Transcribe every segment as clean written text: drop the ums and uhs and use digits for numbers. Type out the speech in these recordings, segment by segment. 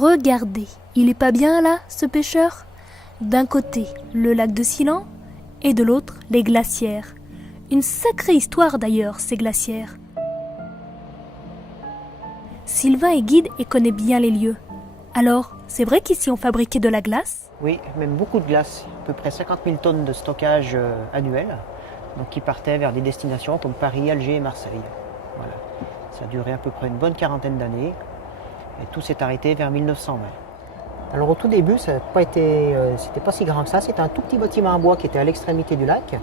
Regardez, il est pas bien là, ce pêcheur? D'un côté, le lac de Silan, et de l'autre, les glacières. Une sacrée histoire d'ailleurs, ces glacières. Sylvain est guide et connaît bien les lieux. Alors, c'est vrai qu'ici on fabriquait de la glace? Oui, même beaucoup de glace, à peu près 50 000 tonnes de stockage annuel, donc qui partaient vers des destinations comme Paris, Alger et Marseille. Voilà. Ça a duré à peu près une bonne quarantaine d'années et tout s'est arrêté vers 1920. Alors au tout début, ça n'a pas été, c'était pas si grand que ça, c'était un tout petit bâtiment en bois qui était à l'extrémité du lac.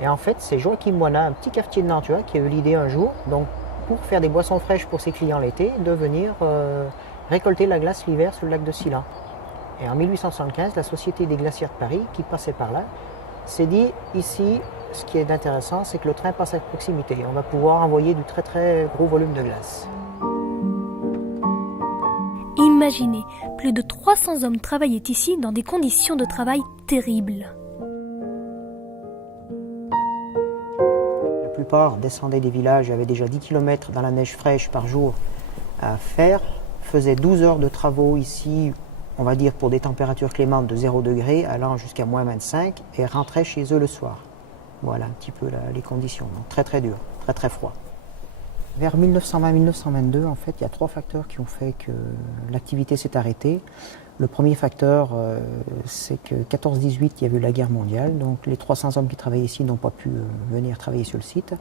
Et en fait, c'est Joachim Moina, un petit cafetier de Nantua, qui a eu l'idée un jour, donc pour faire des boissons fraîches pour ses clients l'été, de venir récolter la glace l'hiver sur le lac de Silan. Et en 1875, la Société des glaciers de Paris, qui passait par là, s'est dit, ici, ce qui est intéressant, c'est que le train passe à proximité. On va pouvoir envoyer du très très gros volume de glace. Imaginez, plus de 300 hommes travaillaient ici dans des conditions de travail terribles. La plupart descendaient des villages, avaient déjà 10 km dans la neige fraîche par jour à faire, faisaient 12 heures de travaux ici, on va dire pour des températures clémentes de 0 degré, allant jusqu'à moins 25, et rentraient chez eux le soir. Voilà un petit peu les conditions, donc très très dur, très très froid. Vers 1920-1922, en fait, il y a 3 facteurs qui ont fait que l'activité s'est arrêtée. Le premier facteur, c'est que 14-18, il y a eu la guerre mondiale, donc les 300 hommes qui travaillaient ici n'ont pas pu venir travailler sur le site.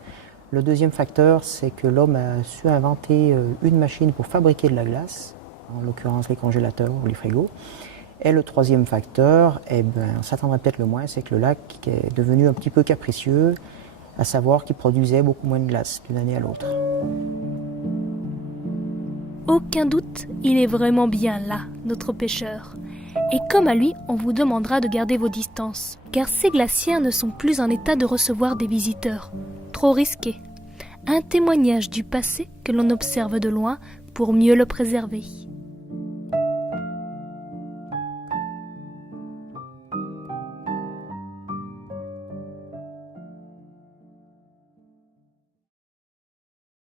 Le deuxième facteur, c'est que l'homme a su inventer une machine pour fabriquer de la glace, en l'occurrence les congélateurs ou les frigos. Et le troisième facteur, on s'attendrait peut-être le moins, c'est que le lac est devenu un petit peu capricieux, à savoir qu'il produisait beaucoup moins de glace d'une année à l'autre. Aucun doute, il est vraiment bien là, notre pêcheur. Et comme à lui, on vous demandera de garder vos distances, car ces glacières ne sont plus en état de recevoir des visiteurs. Trop risqué. Un témoignage du passé que l'on observe de loin pour mieux le préserver.